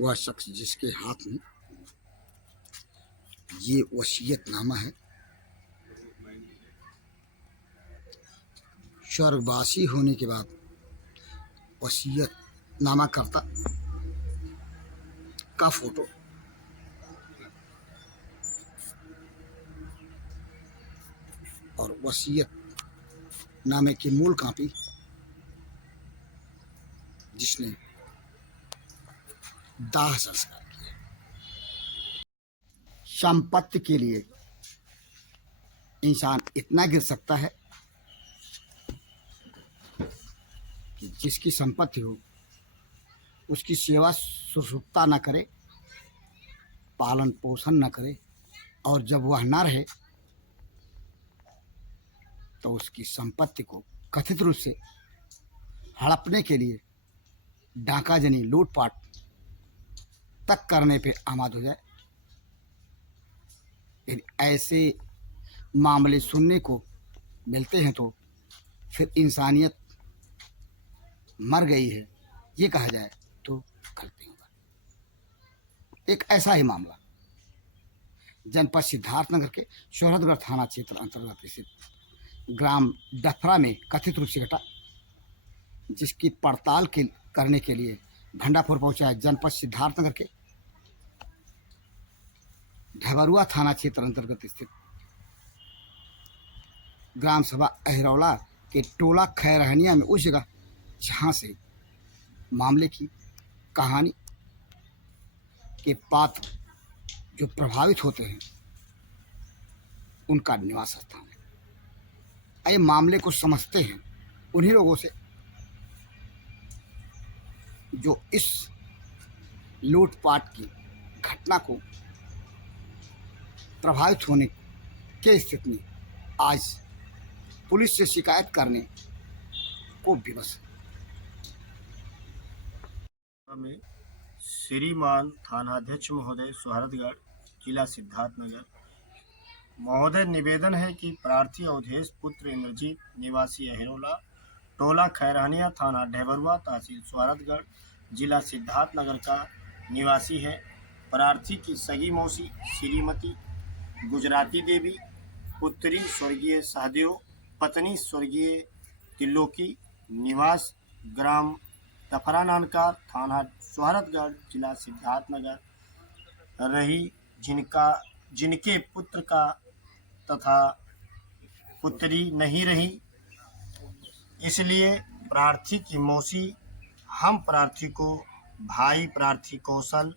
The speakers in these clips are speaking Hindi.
वह शख्स जिसके हाथ में ये वसीयतनामा है, स्वर्गवासी होने के बाद वसीयतनामा करता का फोटो और वसीयतनामे की मूल कॉपी जिसने दाह संस्कार किया। संपत्ति के लिए इंसान इतना गिर सकता है कि जिसकी संपत्ति हो उसकी सेवा शुश्रूषा न करे, पालन पोषण न करे, और जब वह न रहे तो उसकी संपत्ति को कथित रूप से हड़पने के लिए डाकाजनी लूटपाट तक करने पे आमाद हो जाए। यदि ऐसे मामले सुनने को मिलते हैं तो फिर इंसानियत मर गई है ये कहा जाए तो गलती होगा। एक ऐसा ही मामला जनपद सिद्धार्थनगर के शोहरतगढ़ थाना क्षेत्र अंतर्गत स्थित ग्राम डफरा में कथित रूप से घटा, जिसकी पड़ताल करने के लिए भंडापुर पहुंचा है जनपद सिद्धार्थनगर के ढबरुआ थाना क्षेत्र अंतर्गत स्थित ग्राम सभा अहिरौला के टोला खैरहनिया में उस जगह जहां से मामले की कहानी के पात्र जो प्रभावित होते हैं उनका निवास स्थान है। आइए मामले को समझते हैं उन्हीं लोगों से जो इस लूटपाट की घटना को प्रभावित होने के स्थिति में आज पुलिस से शिकायत करने को विवश में श्रीमान थानाध्यक्ष महोदय सोहरतगढ़ जिला सिद्धार्थनगर महोदय निवेदन है कि प्रार्थी अवधेश पुत्र इंद्रजीत निवासी अहिरौला टोला खैरहनिया थाना ढबरुआ तहसील सोहरतगढ़ जिला सिद्धार्थनगर का निवासी है। प्रार्थी की सगी मौसी श्रीमती गुजराती देवी, पुत्री स्वर्गीय सहदेव, पत्नी स्वर्गीय त्रिलोकी, निवास ग्राम डफरा नानका थाना सोहरतगढ़ जिला सिद्धार्थनगर रही, जिनके पुत्र का तथा पुत्री नहीं रही। इसलिए प्रार्थी की मौसी हम प्रार्थी को भाई प्रार्थी कौशल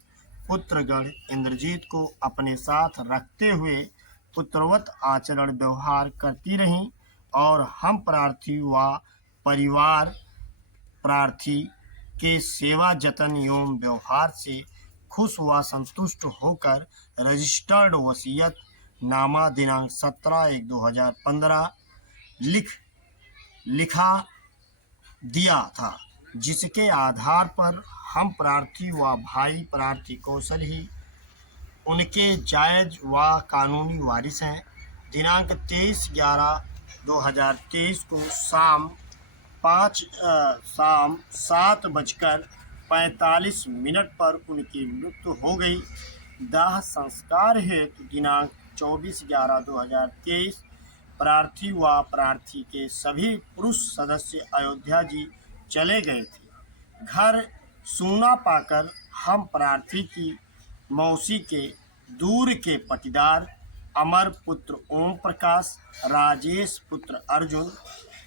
पुत्रगण इंद्रजीत को अपने साथ रखते हुए पुत्रवत आचरण व्यवहार करती रहीं और हम प्रार्थी व परिवार प्रार्थी के सेवा जतन एवं व्यवहार से खुश व संतुष्ट होकर रजिस्टर्ड वसीयत नामा दिनांक 17/1/2015 लिखा दिया था, जिसके आधार पर हम प्रार्थी व भाई प्रार्थी कौशल ही उनके जायज व कानूनी वारिस हैं। दिनांक 23/11/2023 को शाम 7:45 पर उनकी मृत्यु हो गई। दाह संस्कार हेतु दिनांक 24/11/2023 प्रार्थी व प्रार्थी के सभी पुरुष सदस्य अयोध्या जी चले गए थे। घर सूना पाकर हम प्रार्थी की मौसी के दूर के पटीदार अमर पुत्र ओम प्रकाश, राजेश पुत्र अर्जुन,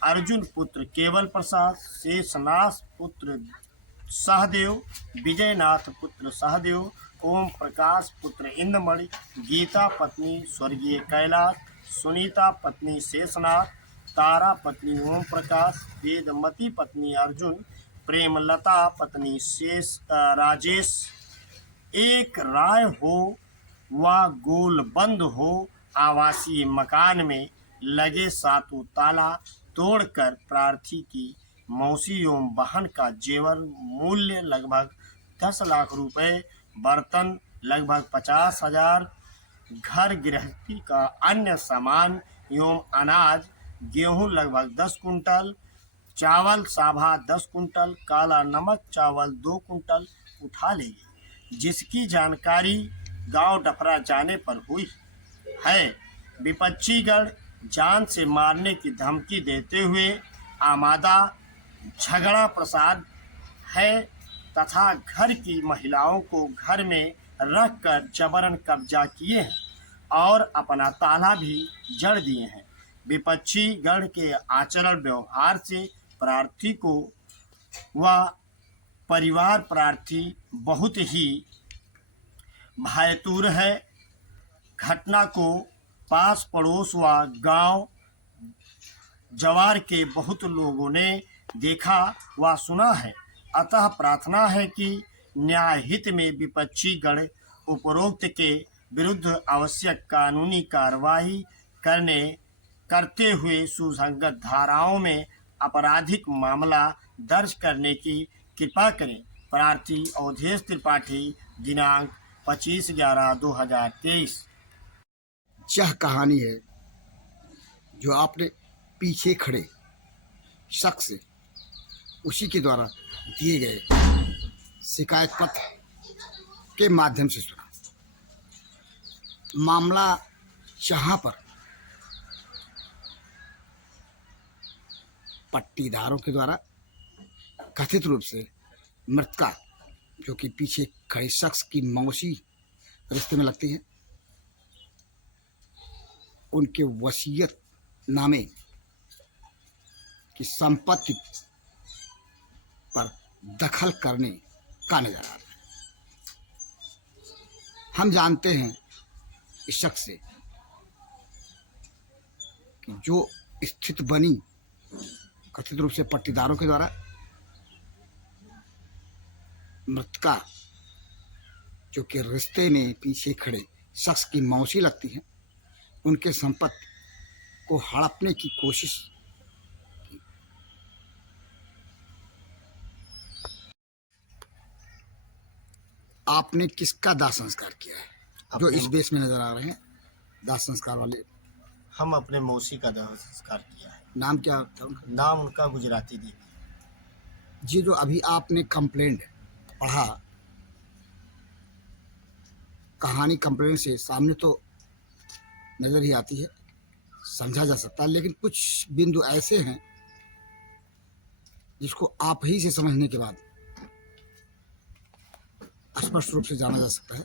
अर्जुन पुत्र केवल प्रसाद, शेषनाथ पुत्र सहदेव, विजयनाथ पुत्र सहदेव, ओम प्रकाश पुत्र इंद्रमणि, गीता पत्नी स्वर्गीय कैलाश, सुनीता पत्नी शेषनाथ, तारा पत्नी ओम प्रकाश, वेदमती पत्नी अर्जुन, प्रेमलता पत्नी राजेश एक राय हो व गोलबंद हो आवासीय मकान में लगे सातों ताला तोड़कर प्रार्थी की मौसी एवं बहन का जेवर मूल्य लगभग 10 लाख रुपए, बर्तन लगभग 50,000, घर गृहस्थी का अन्य सामान एवं अनाज गेहूं लगभग 10 कुंटल, चावल साभा 10 कुंटल, काला नमक चावल 2 कुंटल उठा ले गई। जिसकी जानकारी गांव डफरा जाने पर हुई है। विपक्षीगण जान से मारने की धमकी देते हुए आमादा झगड़ा प्रसाद है तथा घर की महिलाओं को घर में रखकर जबरन कब्जा किए हैं और अपना ताला भी जड़ दिए हैं। विपक्षी गण के आचरण व्यवहार से प्रार्थी को व परिवार प्रार्थी बहुत ही भयतुर है। घटना को पास पड़ोस व गांव जवार के बहुत लोगों ने देखा व सुना है। अतः प्रार्थना है कि न्याय हित में विपक्षी गण उपरोक्त के विरुद्ध आवश्यक कानूनी कार्रवाई करते हुए सुसंगत धाराओं में आपराधिक मामला दर्ज करने की कृपा करें। प्रार्थी अवधेश त्रिपाठी, दिनांक 25/11/2023। यह कहानी है जो आपने पीछे खड़े शख्स से उसी के द्वारा दिए गए शिकायत पत्र के माध्यम से सुना। मामला जहां पर पट्टीदारों के द्वारा कथित रूप से मृतका, जो कि पीछे खड़े शख्स की मौसी रिश्ते में लगती है, उनके वसीयत नामे की संपत्ति पर दखल करने का नजर आ रहा है। हम जानते हैं इस शख्स से कि जो स्थिति बनी कथित रूप से पट्टीदारों के द्वारा, मृतका जो कि रिश्ते में पीछे खड़े शख्स की मौसी लगती है, उनके संपत्ति को हड़पने की कोशिश की। आपने किसका दाह संस्कार किया है जो इस बेस में नजर आ रहे हैं दाह संस्कार वाले? हम अपने मौसी का दाह संस्कार किया है। नाम क्या था उनका? नाम उनका गुजराती देवी। जी, जो अभी आपने कंप्लेंट पढ़ा, कहानी कंप्लेंट से सामने तो नजर ही आती है, समझा जा सकता है, लेकिन कुछ बिंदु ऐसे हैं जिसको आप ही से समझने के बाद स्पष्ट रूप से जाना जा सकता है।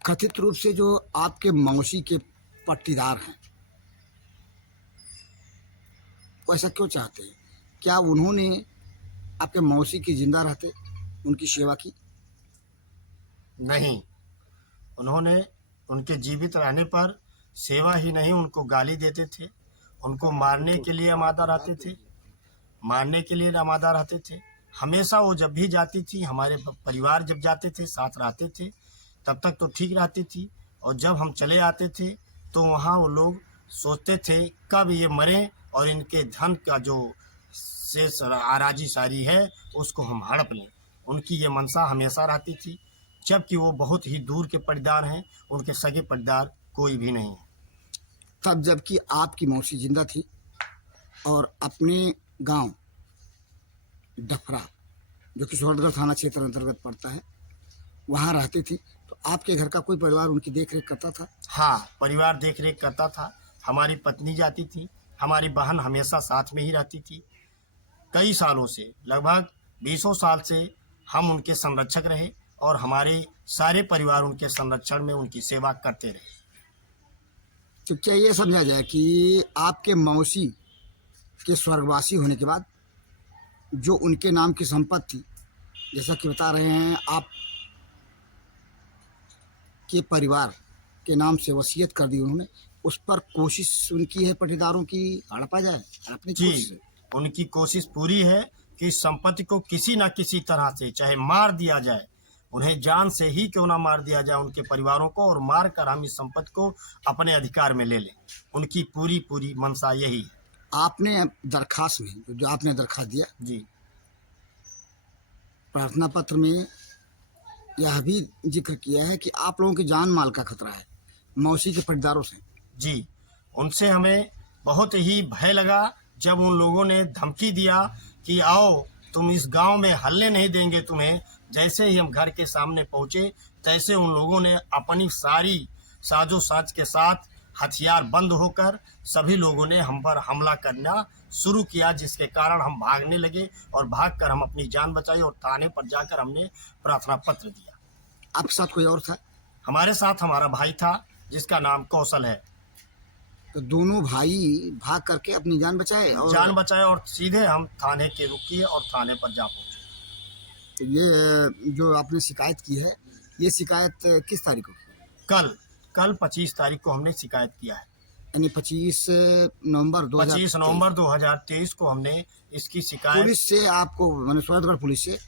कथित रूप से जो आपके मौसी के पट्टीदार हैं, वो ऐसा क्यों चाहते हैं? क्या उन्होंने आपके मौसी की जिंदा रहते उनकी सेवा की? नहीं, उन्होंने उनके जीवित रहने पर सेवा ही नहीं, उनको गाली देते थे, उनको मारने के लिए आमादा रहते थे। हमेशा वो जब भी जाती थी, हमारे परिवार जब जाते थे साथ रहते थे, तब तक तो ठीक रहती थी, और जब हम चले आते थे तो वहाँ वो लोग सोचते थे कब ये मरें और इनके धन का जो शेष आराजी सारी है उसको हम हड़प लें। उनकी ये मनसा हमेशा रहती थी, जबकि वो बहुत ही दूर के पट्टीदार हैं, उनके सगे पट्टीदार कोई भी नहीं है। तब जबकि आपकी मौसी जिंदा थी और अपने गांव डफरा, जो कि सोहरगढ़ थाना क्षेत्र अंतर्गत पड़ता है, वहाँ रहती थी, तो आपके घर का कोई परिवार उनकी देख रेख करता था? हाँ, परिवार देख रेख करता था। हमारी पत्नी जाती थी, हमारी बहन हमेशा साथ में ही रहती थी। कई सालों से, लगभग 20 साल से हम उनके संरक्षक रहे और हमारे सारे परिवार उनके संरक्षण में उनकी सेवा करते रहे। तो क्या ये समझा जाए कि आपके मौसी के स्वर्गवासी होने के बाद जो उनके नाम की संपत्ति, जैसा कि बता रहे हैं, आप के परिवार के नाम से वसीयत कर दी उन्होंने, उस पर कोशिश उनकी है पट्टीदारों की हड़पा जाए? हड़पने की कोशिश है? उनकी कोशिश पूरी है कि संपत्ति को किसी न किसी तरह से चाहे मार दिया जाए, उन्हें जान से ही क्यों ना मार दिया जाए उनके परिवारों को, और मार कर हम इस संपत्ति को अपने अधिकार में ले लें। उनकी पूरी मंशा यही है। आपने दरखास्त में, जो आपने दरखास्त दिया जी, प्रार्थना पत्र में यह भी जिक्र किया है कि आप लोगों की जान माल का खतरा है मौसी के पट्टीदारों से। जी, उनसे हमें बहुत ही भय लगा जब उन लोगों ने धमकी दिया कि आओ, तुम इस गांव में हल्ले नहीं देंगे तुम्हें जैसे ही हम घर के सामने पहुंचे, तैसे उन लोगों ने अपनी सारी साजो साज के साथ हथियार बंद होकर सभी लोगों ने हम पर हमला करना शुरू किया, जिसके कारण हम भागने लगे और भागकर हम अपनी जान बचाई और थाने पर जाकर हमने प्रार्थना पत्र दिया। आपके साथ कोई और था? हमारे साथ हमारा भाई था जिसका नाम कौशल है। तो दोनों भाई भाग करके अपनी जान बचाए और जान बचाए और सीधे हम थाने के रुक किए और थाने पर जा पहुंचे। तो ये जो आपने शिकायत की है, ये शिकायत किस तारीख को? कल 25 तारीख को हमने शिकायत किया है। यानी 25 नवंबर 25 नवंबर 2023 को हमने इसकी शिकायत। पुलिस से आपको, मैंने सूरतगढ़ पुलिस से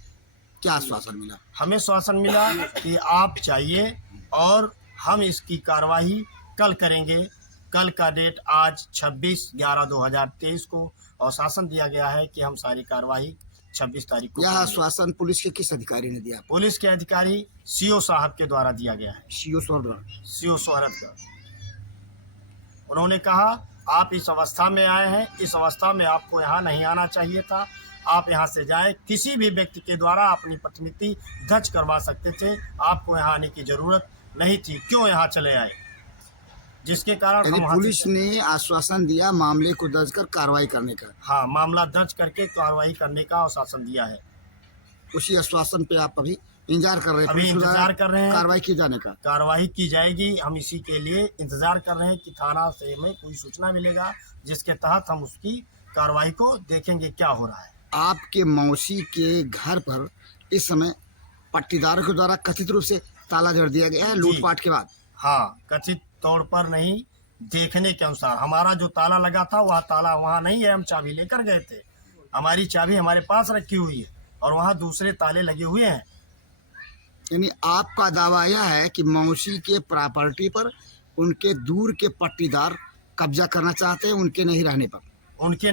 क्या आश्वासन मिला? हमें आश्वासन मिला कि आप चाहिए और हम इसकी कार्रवाई कल करेंगे। कल का डेट आज 26/11/2023 को और शासन दिया गया है कि हम सारी कार्रवाई 26 तारीख को यह करेंगे। आश्वासन पुलिस के किस अधिकारी ने दिया? पुलिस के अधिकारी सीओ साहब के द्वारा दिया गया है। सीओ सूरतगढ़। सीओ सूरतगढ़। उन्होंने कहा आप इस अवस्था में आए हैं, इस अवस्था में आपको यहाँ नहीं आना चाहिए था, आप यहाँ से जाएं। किसी भी व्यक्ति के द्वारा अपनी प्रतिनिधि दर्ज करवा सकते थे, आपको यहाँ आने की जरूरत नहीं थी, क्यों यहाँ चले आए? जिसके कारण यानी हम वहाँ पुलिस से- ने आश्वासन दिया मामले को दर्ज कर कार्रवाई करने का। हाँ, मामला दर्ज करके कार्रवाई करने का आश्वासन दिया है। उसी आश्वासन पे आप अभी इंतजार कर रहे हैं? अभी पुलिस द्वारा इंतजार कर रहे हैं। कार्रवाई किए जाने का। कार्रवाई की जाएगी, हम इसी के लिए इंतजार कर रहे हैं कि थाना से हमें कोई सूचना मिलेगा जिसके तहत हम उसकी कार्रवाई को देखेंगे क्या हो रहा है। आपके मौसी के घर पर इस समय पट्टीदारों के द्वारा कथित रूप से ताला जड़ दिया गया है लूटपाट के बाद। हाँ, कथित तौर पर नहीं, देखने के अनुसार हमारा जो ताला लगा था वह ताला वहाँ नहीं है, हम चाबी लेकर गए थे। हमारी चाबी हमारे पास रखी हुई है और वहाँ दूसरे ताले लगे हुए हैं। यानी आपका दावा यह है कि मौसी के प्रॉपर्टी पर उनके दूर के पट्टीदार कब्जा करना चाहते हैं, उनके नहीं रहने पर। उनके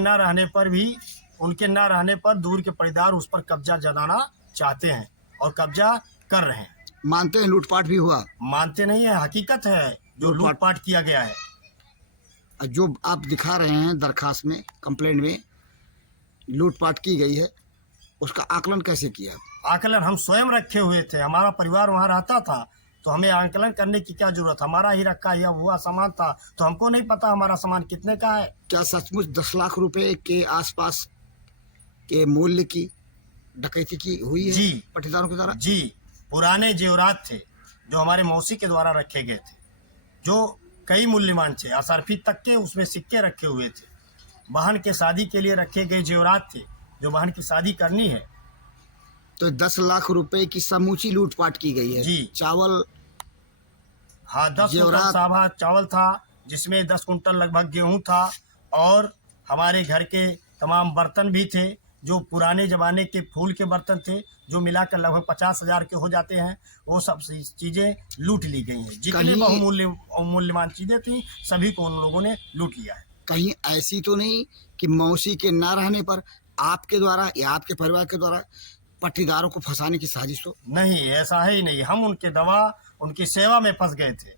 न रहने पर दूर के पट्टीदार उस पर कब्जा जमाना चाहते हैं और कब्जा कर रहे हैं। मानते हैं लूटपाट भी हुआ? मानते नहीं है, हकीकत है जो लूटपाट किया गया है। जो आप दिखा रहे हैं दरखास्त में, कंप्लेंट में लूटपाट की गई है, उसका आकलन कैसे किया? आकलन हम स्वयं रखे हुए थे, हमारा परिवार वहाँ रहता था, तो हमें आकलन करने की क्या जरूरत? हमारा ही रखा या हुआ सामान था, तो हमको नहीं पता हमारा सामान कितने का है। क्या सचमुच 10 लाख रुपए के आसपास के मूल्य की डकैती की हुई है जी। पट्टीदारों के द्वारा? जी, पुराने जेवरात थे जो हमारे मौसी के द्वारा रखे गए थे, जो कई मूल्यवान थे, असरफी तक के उसमें सिक्के रखे हुए थे। बहन के शादी के लिए रखे गए जेवरात थे, जो बहन की शादी करनी है। तो 10 लाख रुपए की समूची लूटपाट की गई है। जी। चावल, हाँ, 10 कुंटल जेवरात। सावा चावल था, जिसमें 10 कुंटल लगभग गेहूं था और हमारे घर के तमाम बर्तन भी थे, जो पुराने जमाने के फूल के बर्तन थे, जो मिलाकर लगभग 50,000 के हो जाते हैं। वो सब चीजें लूट ली गई हैं। जितने बहुमूल्यवान चीजें थी सभी को उन लोगों ने लूट लिया है। कहीं ऐसी तो नहीं कि मौसी के ना रहने पर आपके द्वारा या आपके परिवार के द्वारा पट्टीदारों को फंसाने की साजिश हो? नहीं, ऐसा है ही नहीं। हम उनकी सेवा में फंस गए थे।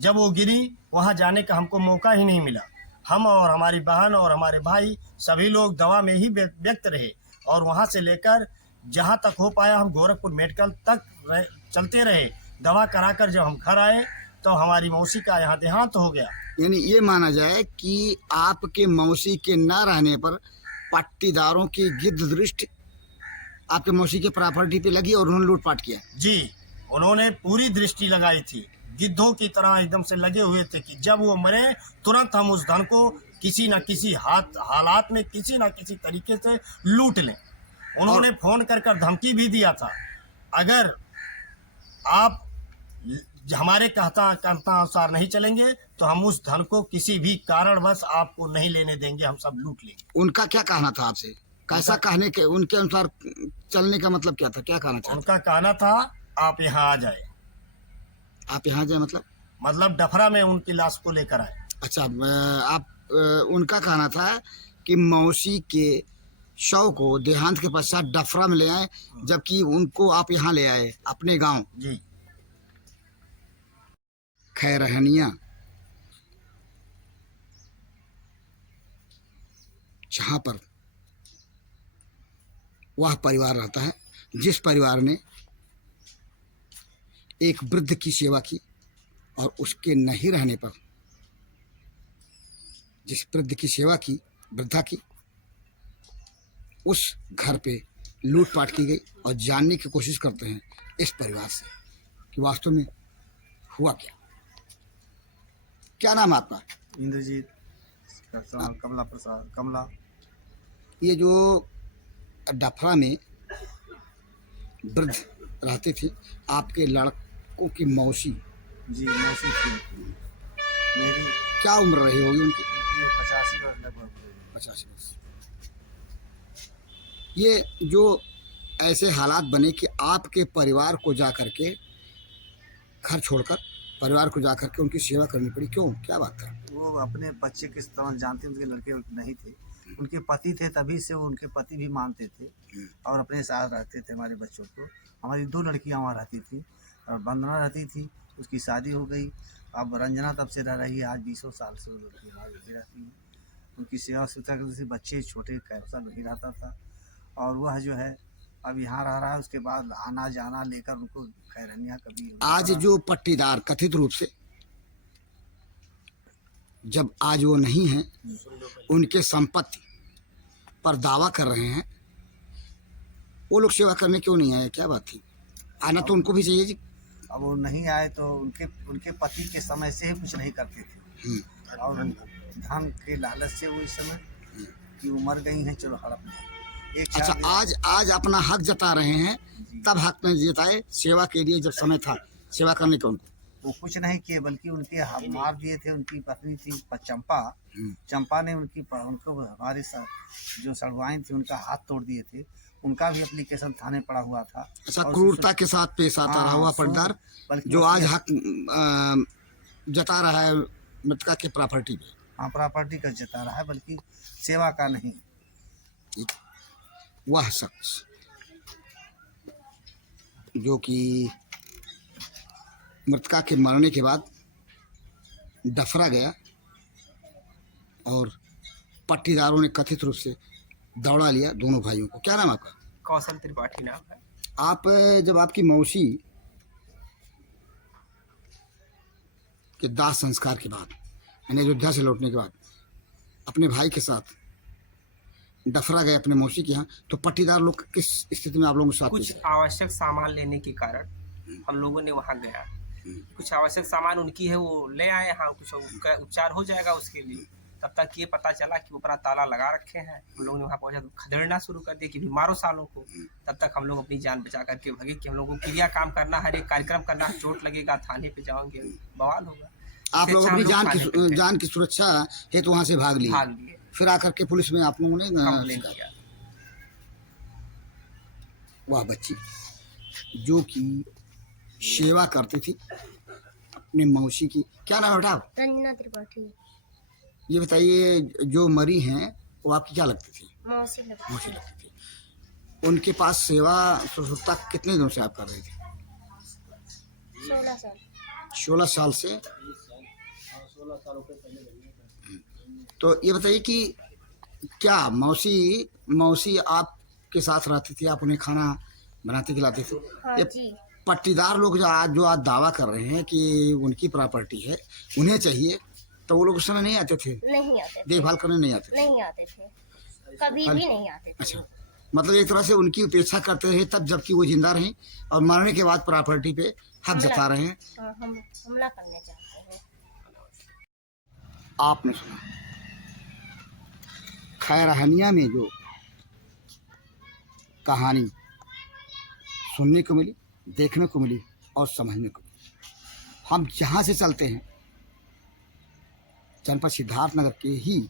जब वो गिरी, वहां जाने का हमको मौका ही नहीं मिला। हम और हमारी बहन और हमारे भाई सभी लोग दवा में ही व्यक्त रहे और वहां से लेकर जहां तक हो पाया हम गोरखपुर मेडिकल तक चलते रहे। दवा कराकर जब हम घर आए तो हमारी मौसी का यहाँ देहांत हो गया। यानी ये माना जाए कि आपके मौसी के ना रहने पर पट्टीदारों की गिद्ध दृष्टि आपके मौसी के प्रॉपर्टी पे लगी और उन्होंने लूटपाट किया। जी, उन्होंने पूरी दृष्टि लगाई थी, गिद्धों की तरह एकदम से लगे हुए थे कि जब वो मरे तुरंत हम उस धन को किसी न किसी हालात में किसी न किसी तरीके से लूट लें। उन्होंने फोन कर धमकी भी दिया था, अगर आप हमारे कहता अनुसार नहीं चलेंगे तो हम उस धन को किसी भी कारणवश आपको नहीं लेने देंगे, हम सब लूट लेंगे। उनका क्या कहना था आपसे? कैसा कहने के उनके अनुसार चलने का मतलब क्या था? क्या कहना चाहते? उनका कहना था आप यहाँ आ जाए। आप यहाँ जाए मतलब डफरा में उनकी लाश को लेकर आए। अच्छा, उनका कहना था कि मौसी के शव को देहांत के पश्चात डफरा में ले आए, जबकि उनको आप यहाँ ले आए अपने गांव। जी। खैरहनिया, जहाँ पर वह परिवार रहता है जिस परिवार ने एक वृद्ध की सेवा की और उसके नहीं रहने पर जिस वृद्ध की सेवा की, वृद्धा की, उस घर पे लूटपाट की गई। और जानने की कोशिश करते हैं इस परिवार से कि वास्तव में हुआ क्या। क्या नाम है आपका? इंद्रजीत कमला प्रसाद कमला। ये जो डफरा में वृद्ध रहते थे, आपके लड़कों की मौसी, जी मौसी थी मेरी। क्या उम्र रही होगी उनकी? 85 वर्ष लगभग। 85 वर्ष। ये जो ऐसे हालात बने कि आपके परिवार को जा करके, घर छोड़कर परिवार को जा करके उनकी सेवा करनी पड़ी, क्यों, क्या बात है? वो अपने बच्चे किस तरह जानते, उनके लड़के नहीं थे, उनके पति थे, तभी से वो उनके पति भी मानते थे और अपने साथ रहते थे हमारे बच्चों को। हमारी 2 लड़कियां वहाँ रहती थी और वंदना रहती थी, उसकी शादी हो गई। अब रंजना तब से रह रही है, आज 20 साल से वो लड़की हमारी लगी रहती है। उनकी सेवा सुविधा करती थी, बच्चे छोटे कैसा लगी रहता था। और वह जो है अब यहाँ रह रहा है, उसके बाद आना जाना लेकर उनको खैरनिया कभी। आज जो पट्टीदार कथित रूप से, जब आज वो नहीं हैं, उनके संपत्ति पर दावा कर रहे हैं, वो लोग सेवा करने क्यों नहीं आए, क्या बात थी? आना तो उनको भी चाहिए जी। अब वो नहीं आए तो उनके पति के समय से ही कुछ नहीं करते थे और धन के लालच से वो इस समय कि वो मर गई हैं, चलो हड़प लें। एक अच्छा, आज अपना हक जता रहे हैं, तब हक नहीं जताए सेवा के लिए, जब समय था सेवा करने का उनको। वो कुछ नहीं किए, बल्कि उनके हाथ मार दिए थे। उनकी पत्नी थी चंपा, चंपा ने उनको हमारे साथ जो सड़वाइन थी उनका हाथ तोड़ दिए थे। उनका भी एप्लीकेशन थाने पड़ा हुआ था। अच्छा, क्रूरता के साथ पेश आता रहा हुआ पट्टीदार, जो आज हक जता रहा है मृतका के प्रॉपर्टी पे। हाँ, प्रॉपर्टी का जता रहा है, बल्कि सेवा का नहीं। वह शख्स जो कि मृतका के मरने के बाद डफरा गया और पट्टीदारों ने कथित रूप से दौड़ा लिया दोनों भाइयों को। क्या नाम आपका? कौशल त्रिपाठी नाम है। आप जब आपकी मौसी के दाह संस्कार के बाद, यानी अयोध्या से लौटने के बाद, अपने भाई के साथ डफरा गए अपने मौसी के यहाँ, तो पट्टीदार लोग किस स्थिति में आप लोगों के साथ? कुछ आवश्यक सामान लेने के कारण हम लोगों ने वहाँ गया। कुछ आवश्यक सामान उनकी है, वो ले आए यहाँ, कुछ उनका उपचार हो जाएगा उसके लिए। तब तक ये पता चला कि ऊपर ताला लगा रखे हैं। हम लोगों ने वहाँ पहुँचा तो खदेड़ना शुरू कर दिया कि भी मारो सालों को। तब तक हम लोग अपनी जान बचा करके भागे कि हम लोगों को क्रिया काम करना, हर एक कार्यक्रम करना, चोट लगेगा थाने पे जाओगे, बवाल होगा। आप लोग अपनी जान की सुरक्षा हेतु वहाँ से भाग लिए, फिर आकर के पुलिस में आप लोगों ने कंप्लेंट किया। वह बच्ची जो कि सेवा करती थी अपने मौसी की, क्या नाम है बेटा? रंजना त्रिपाठी। ये बताइए, जो मरी हैं वो आपकी क्या लगती थी? मौसी मौसी लगती थी। उनके पास सेवा सुश्रूषा कितने दिनों से आप कर रहे थे? 16 साल। 16 साल से। तो ये बताइए कि क्या मौसी आपके साथ रहती थी, आप उन्हें खाना बनाते खिलाते थे? हाँ ये जी। पट्टीदार लोग जो आज दावा कर रहे हैं कि उनकी प्रॉपर्टी है, उन्हें चाहिए, तो वो लोग उस समय नहीं आते थे? नहीं आते थे। देखभाल करने नहीं आते थे? नहीं आते थे, कभी भी नहीं आते थे। अच्छा, मतलब एक तरह से उनकी उपेक्षा करते रहे तब, जबकि वो जिंदा रहीं, और मरने के बाद प्रॉपर्टी पे हक जता रहे हैं। हाँ, हम हमला करने चाहते हैं। आपने सुना खैरहनिया में जो कहानी सुनने को मिली, देखने को मिली और समझने को मिली, हम जहाँ से चलते हैं, जनपद सिद्धार्थनगर के ही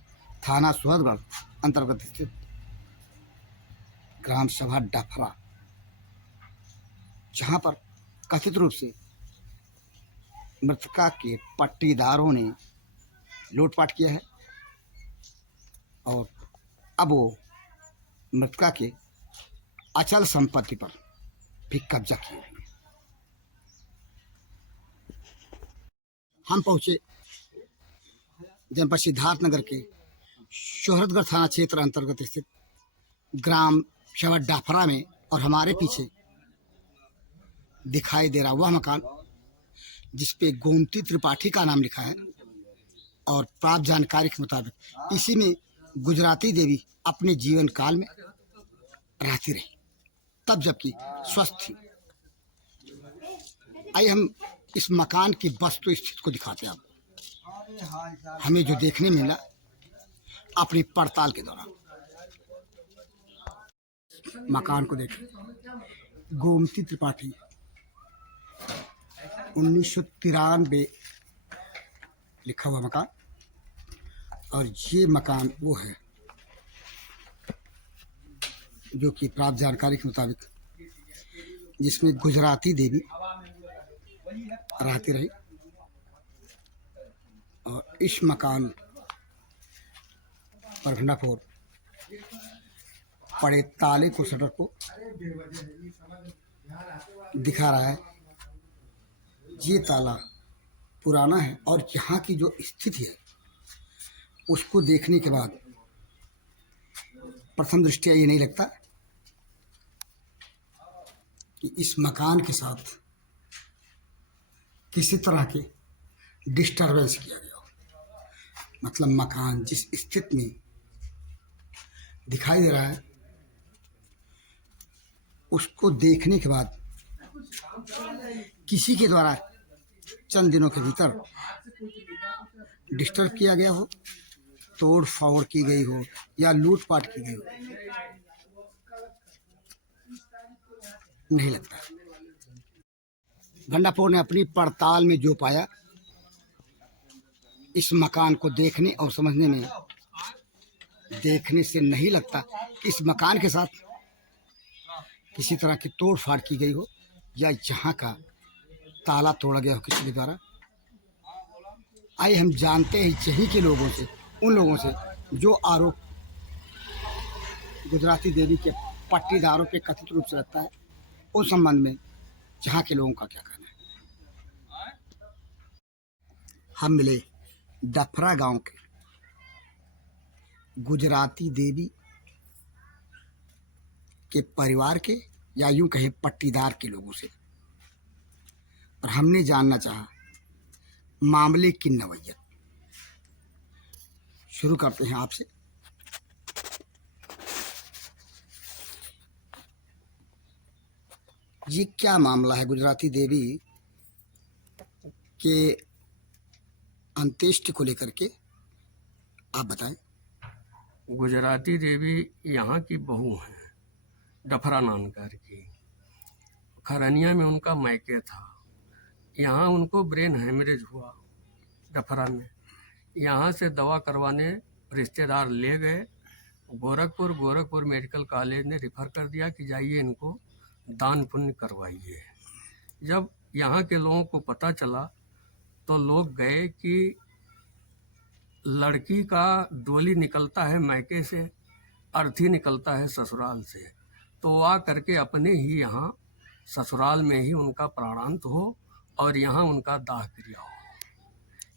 थाना सुहदगढ़ अंतर्गत स्थित ग्राम सभा डफरा, जहाँ पर कथित रूप से मृतका के पट्टीदारों ने लूटपाट किया है और अब वो मृतका के अचल संपत्ति पर भी कब्जा किए हुए हैं। हम पहुंचे जनपद सिद्धार्थनगर के शोहरतगढ़ थाना क्षेत्र अंतर्गत स्थित ग्राम सभा डफरा में, और हमारे पीछे दिखाई दे रहा वह मकान जिसपे गोमती त्रिपाठी का नाम लिखा है और प्राप्त जानकारी के मुताबिक इसी में गुजराती देवी अपने जीवन काल में रहती रही, तब जबकि स्वस्थ थी। आइए हम इस मकान की वस्तु स्थिति को दिखाते हैं आपको। हमें जो देखने मिला अपनी पड़ताल के दौरान, मकान को देखें, गोमती त्रिपाठी 1993 लिखा हुआ मकान, और ये मकान वो है जो कि प्राप्त जानकारी के मुताबिक जिसमें गुजराती देवी रहती रही, और इस मकान पर भंडाफोर पड़े ताले को, शटर को दिखा रहा है। ये ताला पुराना है और यहाँ की जो स्थिति है उसको देखने के बाद प्रथम दृष्टया ये नहीं लगता कि इस मकान के साथ किसी तरह के डिस्टरबेंस किया गया हो। मतलब मकान जिस स्थिति में दिखाई दे रहा है उसको देखने के बाद किसी के द्वारा चंद दिनों के भीतर डिस्टर्ब किया गया हो, तोड़ फोड़ की गई हो या लूटपाट की गई हो, नहीं लगता। भंडाफोर ने अपनी पड़ताल में जो पाया, इस मकान को देखने और समझने में, देखने से नहीं लगता कि इस मकान के साथ किसी तरह की तोड़ फाड़ की गई हो या यहाँ का ताला तोड़ा गया हो किसी के द्वारा। आइए हम जानते हैं यहीं के लोगों से, उन लोगों से जो आरोप गुजराती देवी के पट्टीदारों पे कथित रूप से लगता है, उस संबंध में यहाँ के लोगों का क्या कहना है। हम मिले डफरा गांव के गुजराती देवी के परिवार के, या यूं कहे पट्टीदार के लोगों से, और हमने जानना चाहा मामले की नवैयत। शुरू करते हैं आपसे। ये क्या मामला है गुजराती देवी के अंत्येष्टि को लेकर के, आप बताएं। गुजराती देवी यहाँ की बहू हैं, डफरा नानकर की। खरनिया में उनका मैके था। यहाँ उनको ब्रेन हेमरेज हुआ डफरा में। यहाँ से दवा करवाने रिश्तेदार ले गए गोरखपुर मेडिकल कॉलेज ने रिफ़र कर दिया कि जाइए इनको दान पुण्य करवाइए। जब यहाँ के लोगों को पता चला तो लोग गए कि लड़की का डोली निकलता है मैके से, अर्थी निकलता है ससुराल से, तो आ करके अपने ही यहाँ ससुराल में ही उनका प्राणांत हो और यहाँ उनका दाह क्रिया हो।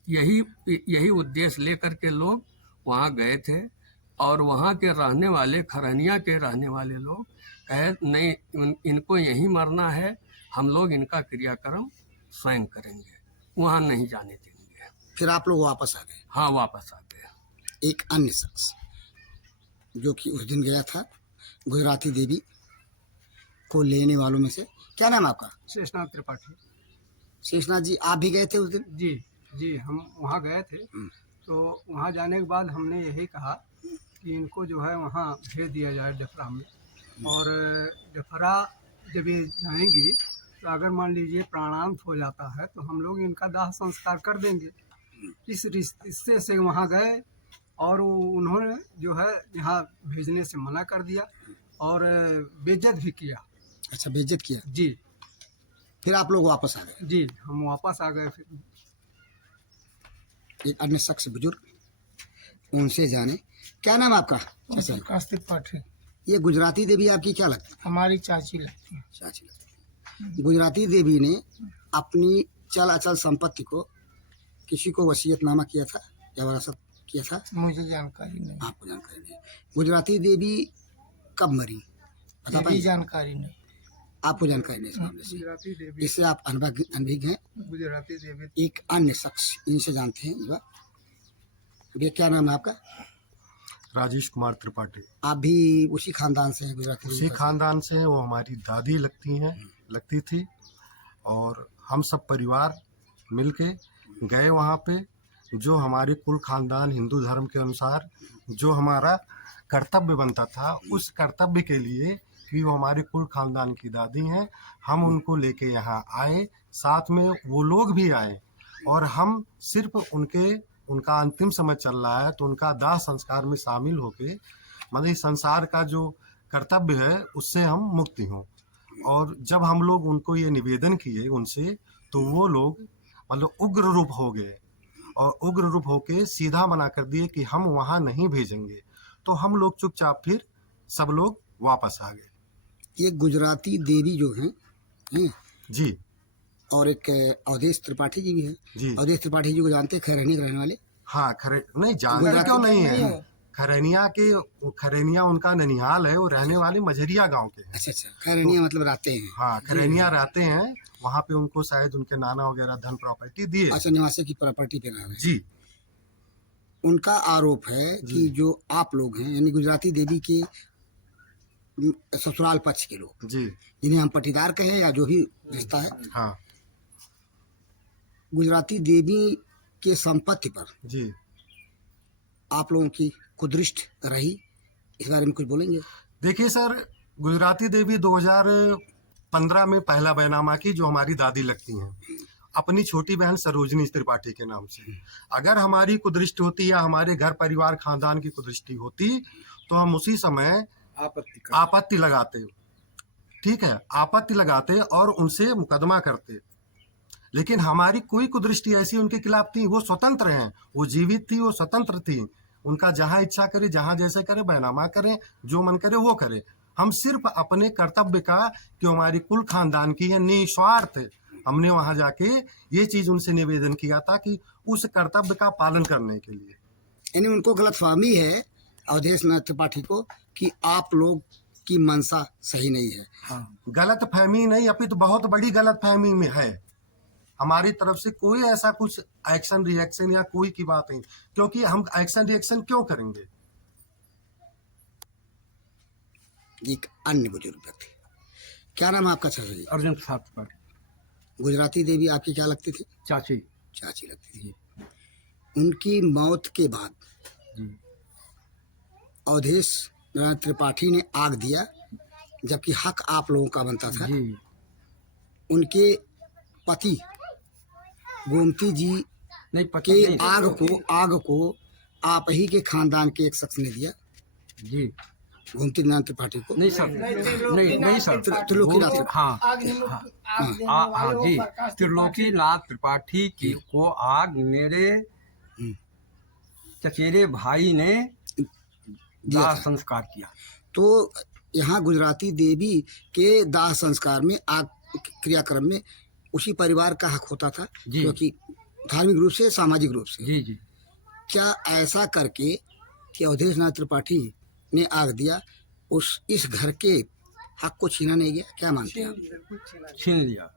यही उद्देश्य लेकर के लोग वहाँ गए थे, और वहाँ के रहने वाले, खरनिया के रहने वाले लोग कहे नहीं, इनको यहीं मरना है, हम लोग इनका क्रियाक्रम स्वयं करेंगे, वहाँ नहीं जाने देंगे। फिर आप लोग वापस आ गए? हाँ, वापस आ गए। एक अन्य शख्स जो कि उस दिन गया था गुजराती देवी को लेने वालों में से, क्या नाम आपका? शेषनाथ त्रिपाठी। शेषनाथ जी, आप भी गए थे उस दिन? जी हम वहाँ गए थे। तो वहाँ जाने के बाद हमने यही कहा कि इनको जो है वहाँ भेज दिया जाए डफरा में, और डफरा जब ये जाएंगी तो अगर मान लीजिए प्राणांत हो जाता है तो हम लोग इनका दाह संस्कार कर देंगे। इस रिश्ते से वहाँ गए और उन्होंने जो है यहाँ भेजने से मना कर दिया और बेइज्जत भी किया। अच्छा, बेइज्जत किया जी। फिर आप लोग वापस आ गए? जी, हम वापस आ गए। फिर एक अन्य शख्स बुजुर्ग, उनसे जाने, क्या नाम आपका? प्रकाश त्रिपाठी। ये गुजराती देवी आपकी क्या लगती है? हमारी चाची लगती है। चाची लगती है। गुजराती देवी ने अपनी चल अचल संपत्ति को किसी को वसीयतनामा किया था या वरासत किया था? मुझे जानकारी नहीं। आपको जानकारी नहीं। गुजराती देवी कब मरी, बता पाएंगे? जानकारी नहीं। आपको जानकारी नहीं इस मामले से, गुजराती देवी, इससे आप अनभिज्ञ हैं। गुजराती देवी एक अन्य शख्स, इनसे जानते हैं युवा, ये क्या नाम है आपका? राजेश कुमार त्रिपाठी। आप भी उसी खानदान से हैं? गुजराती उसी देवी का? खानदान से हैं, वो हमारी दादी लगती थी और हम सब परिवार मिलके गए वहाँ पे। जो हमारे कुल खानदान हिंदू धर्म के अनुसार जो हमारा कर्तव्य बनता था, उस कर्तव्य के लिए कि वो हमारे कुल खानदान की दादी हैं, हम उनको लेके यहाँ आए, साथ में वो लोग भी आए और हम सिर्फ उनका अंतिम समय चल रहा है तो उनका दाह संस्कार में शामिल होके मतलब इस संसार का जो कर्तव्य है उससे हम मुक्ति हों। और जब हम लोग उनको ये निवेदन किए उनसे, तो वो लोग मतलब उग्र रूप हो गए और उग्र रूप होके सीधा मना कर दिए कि हम वहाँ नहीं भेजेंगे। तो हम लोग चुपचाप फिर सब लोग वापस आ गए। ये गुजराती देवी जो हैं जी और एक अवधेश त्रिपाठी जी भी हैं। जी अवधेश त्रिपाठी जी को जानते हैं, खैरहनी के रहने वाले? हाँ, नहीं जानते क्यों नहीं है। खरैनिया उनका ननिहाल है, वो रहने वाले मझरिया गांव के हैं। अच्छा, खैरहनिया मतलब रहते हैं? हाँ, खरैनिया रहते हैं वहाँ पे। उनको शायद उनके नाना वगैरह धन प्रॉपर्टी दिए। अच्छा, निवासी की प्रॉपर्टी पे रह रहे हैं। जी। उनका आरोप है कि जो आप लोग हैं यानी गुजराती देवी के ससुराल पक्ष के लोग, जी, जिन्हें हम पटीदार कहें या जो भी रिश्ता है, हाँ, गुजराती देवी के संपत्ति पर जी, आप लोगों की कुदृष्ट रही, इस बारे में कुछ बोलेंगे? देखिए सर, गुजराती देवी 2015 में पहला बैनामा की, जो हमारी दादी लगती हैं, अपनी छोटी बहन सरोजनी त्रिपाठी के नाम से। अगर हमारी कुदृष्टि होती या हमारे घर परिवार खानदान की कुदृष्टि होती तो हम उसी समय आपत्ति लगाते, ठीक है, आपत्ति लगाते और उनसे मुकदमा करते। लेकिन हमारी कोई कुदृष्टि ऐसी उनके खिलाफ थी। वो स्वतंत्र हैं, वो जीवित थी, वो स्वतंत्र थी। उनका जहाँ इच्छा करे, जहाँ जैसे करे, बैनामा करें, जो मन करे वो करे। हम सिर्फ अपने कर्तव्य का, कि हमारी कुल खानदान की है, निस्वार्थ हमने वहाँ जाके ये चीज उनसे निवेदन किया था कि उस कर्तव्य का पालन करने के लिए। यानी उनको गलतफहमी है अवधेश नाथ त्रिपाठी को कि आप लोग की मंशा सही नहीं है। हाँ, गलत फहमी नहीं, अपितु बहुत बड़ी गलत फहमी में है। हमारी तरफ से कोई ऐसा कुछ एक्शन रिएक्शन या कोई की बात नहीं, क्योंकि हम एक्शन रिएक्शन क्यों करेंगे। एक अन्य बुजुर्ग व्यक्ति, क्या नाम है आपका? चाचा जी? अर्जुन साहब। गुजराती देवी आपकी क्या लगती थी? चाची। चाची लगती थी। उनकी मौत के बाद अवधेश नारायण त्रिपाठी ने आग दिया, जबकि हक आप लोगों का बनता था। उनके पति गोमती जी नहीं, के आग को आप ही के खानदान के एक शख्स ने दिया जी, गोमती नारायण त्रिपाठी को। नहीं सर, नहीं सर, त्रिलोकीनाथ। हाँ जी, त्रिलोकीनाथ त्रिपाठी की को आग मेरे चचेरे भाई ने दाह संस्कार किया। तो यहाँ गुजराती देवी के दाह संस्कार में, आग क्रियाक्रम में उसी परिवार का हक होता था, क्योंकि धार्मिक रूप से, सामाजिक रूप से। जी जी। क्या ऐसा करके कि अवधेश नाथ त्रिपाठी ने आग दिया, इस घर के हक को छीना नहीं गया? क्या मानते हैं आप? छीन लिया।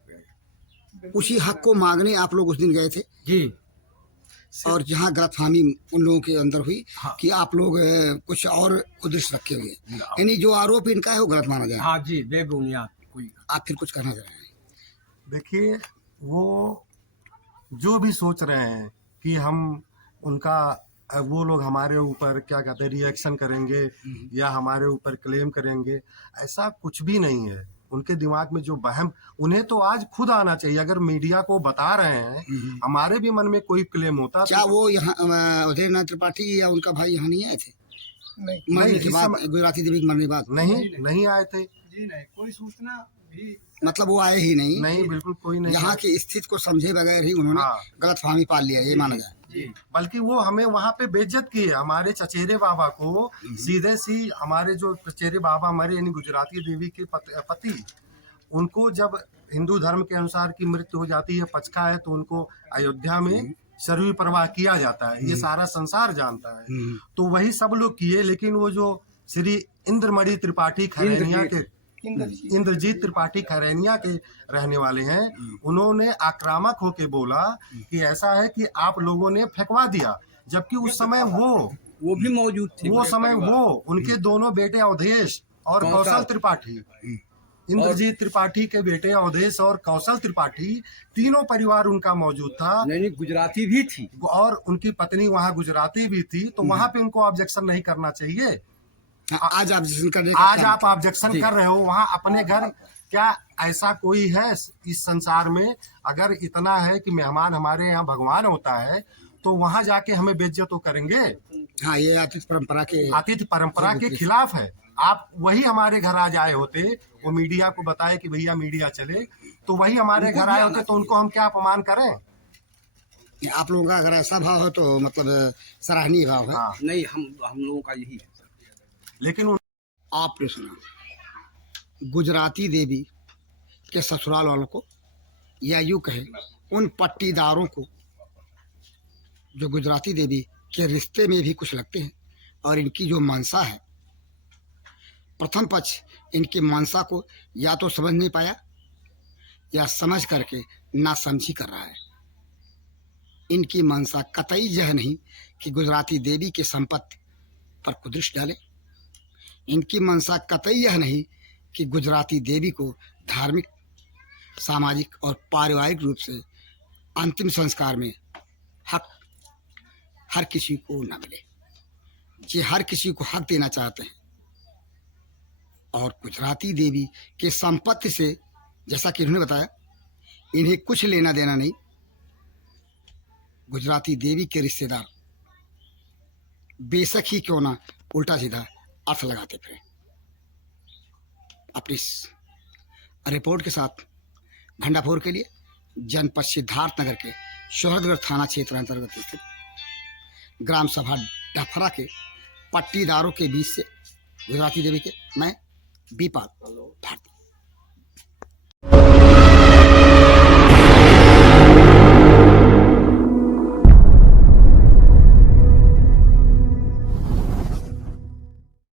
उसी हक को मांगने आप लोग उस दिन गए थे जी, और जहाँ गलतफहमी उन लोगों के अंदर हुई हाँ, कि आप लोग कुछ और उद्देश्य रखे हुए, यानी जो आरोप इनका है वो गलत माना जाए। हाँ जी, बेबुनियाद कोई। आप फिर कुछ कहना चाह रहे हैं? देखिए, वो जो भी सोच रहे हैं कि हम उनका, वो लोग हमारे ऊपर क्या कहते हैं, रिएक्शन करेंगे या हमारे ऊपर क्लेम करेंगे, ऐसा कुछ भी नहीं है। उनके दिमाग में जो वहम, उन्हें तो आज खुद आना चाहिए। अगर मीडिया को बता रहे हैं, हमारे भी मन में कोई क्लेम होता, क्या वो यहाँ अवधेश नाथ त्रिपाठी या उनका भाई यहाँ नहीं आए थे मरने के बाद? गुजराती देवी के मरने के बाद नहीं आए थे जी, नहीं कोई सूचना भी, मतलब वो आए ही नहीं? नहीं, बिल्कुल कोई नहीं। यहाँ की स्थिति को समझे बगैर ही उन्होंने गलतफहमी पाल लिया, ये माना जाए। बल्कि वो हमें वहाँ पे बेइज्जत किए। हमारे चचेरे बाबा को सीधे सी, हमारे जो चचेरे बाबा मरे यानी गुजराती देवी के पति, उनको जब हिंदू धर्म के अनुसार की मृत्यु हो जाती है, पचका है, तो उनको अयोध्या में शरीर प्रवाह किया जाता है। ये सारा संसार जानता है। तो वही सब लोग किए, लेकिन वो जो श्री इंद्रमणि त्रिपाठी खरैनिया के इंद्रजीत त्रिपाठी खैरनिया के रहने वाले हैं। उन्होंने आक्रामक होके बोला कि ऐसा है कि आप लोगों ने फेंकवा दिया, जबकि उस समय वो भी मौजूद थे। वो समय वो उनके दोनों बेटे अवधेश और कौशल त्रिपाठी, इंद्रजीत त्रिपाठी के बेटे अवधेश और कौशल त्रिपाठी, तीनों परिवार उनका मौजूद था। नहीं, गुजराती भी थी और उनकी पत्नी वहाँ गुजराती भी थी, तो वहाँ पे उनको ऑब्जेक्शन नहीं करना चाहिए। आज ऑब्जेक्शन करने आज आप ऑब्जेक्शन कर रहे हो वहाँ अपने घर। क्या ऐसा कोई है इस संसार में, अगर इतना है कि मेहमान हमारे यहाँ भगवान होता है, तो वहाँ जाके हमें बेइज्जत तो करेंगे? हाँ, ये आतिथ्य परंपरा के खिलाफ है। आप वही हमारे घर आ जाए होते, वो मीडिया को बताए कि भैया मीडिया चले, तो वही हमारे घर आए होते, तो उनको हम क्या अपमान करें? आप लोगों का अगर ऐसा भाव है तो मतलब सराहनीय भाव है। हाँ। नहीं, हम लोगों का यही है। लेकिन आपने सुना गुजराती देवी के ससुराल वालों को, या यूँ कहे उन पट्टीदारों को जो गुजराती देवी के रिश्ते में भी कुछ लगते हैं, और इनकी जो मनसा है, प्रथम पक्ष इनकी मनसा को या तो समझ नहीं पाया या समझ करके नासमझी कर रहा है। इनकी मनसा कतई यह नहीं कि गुजराती देवी के संपत्ति पर कुदृष्ट डाले। इनकी मनसा कतई यह नहीं कि गुजराती देवी को धार्मिक, सामाजिक और पारिवारिक रूप से अंतिम संस्कार में हक हर किसी को न मिले। ये हर किसी को हक देना चाहते हैं, और गुजराती देवी के संपत्ति से, जैसा कि इन्होंने बताया, इन्हें कुछ लेना देना नहीं। गुजराती देवी के रिश्तेदार बेशक ही क्यों ना उल्टा सीधा अर्थ लगाते फिरे। अपनी इस रिपोर्ट के साथ भंडापुर के लिए जनपद सिद्धार्थनगर के शोहरदगढ़ थाना क्षेत्र अंतर्गत स्थित ग्राम सभा डफरा के पट्टीदारों के बीच से गुजराती देवी के मैं बीपाल भारती।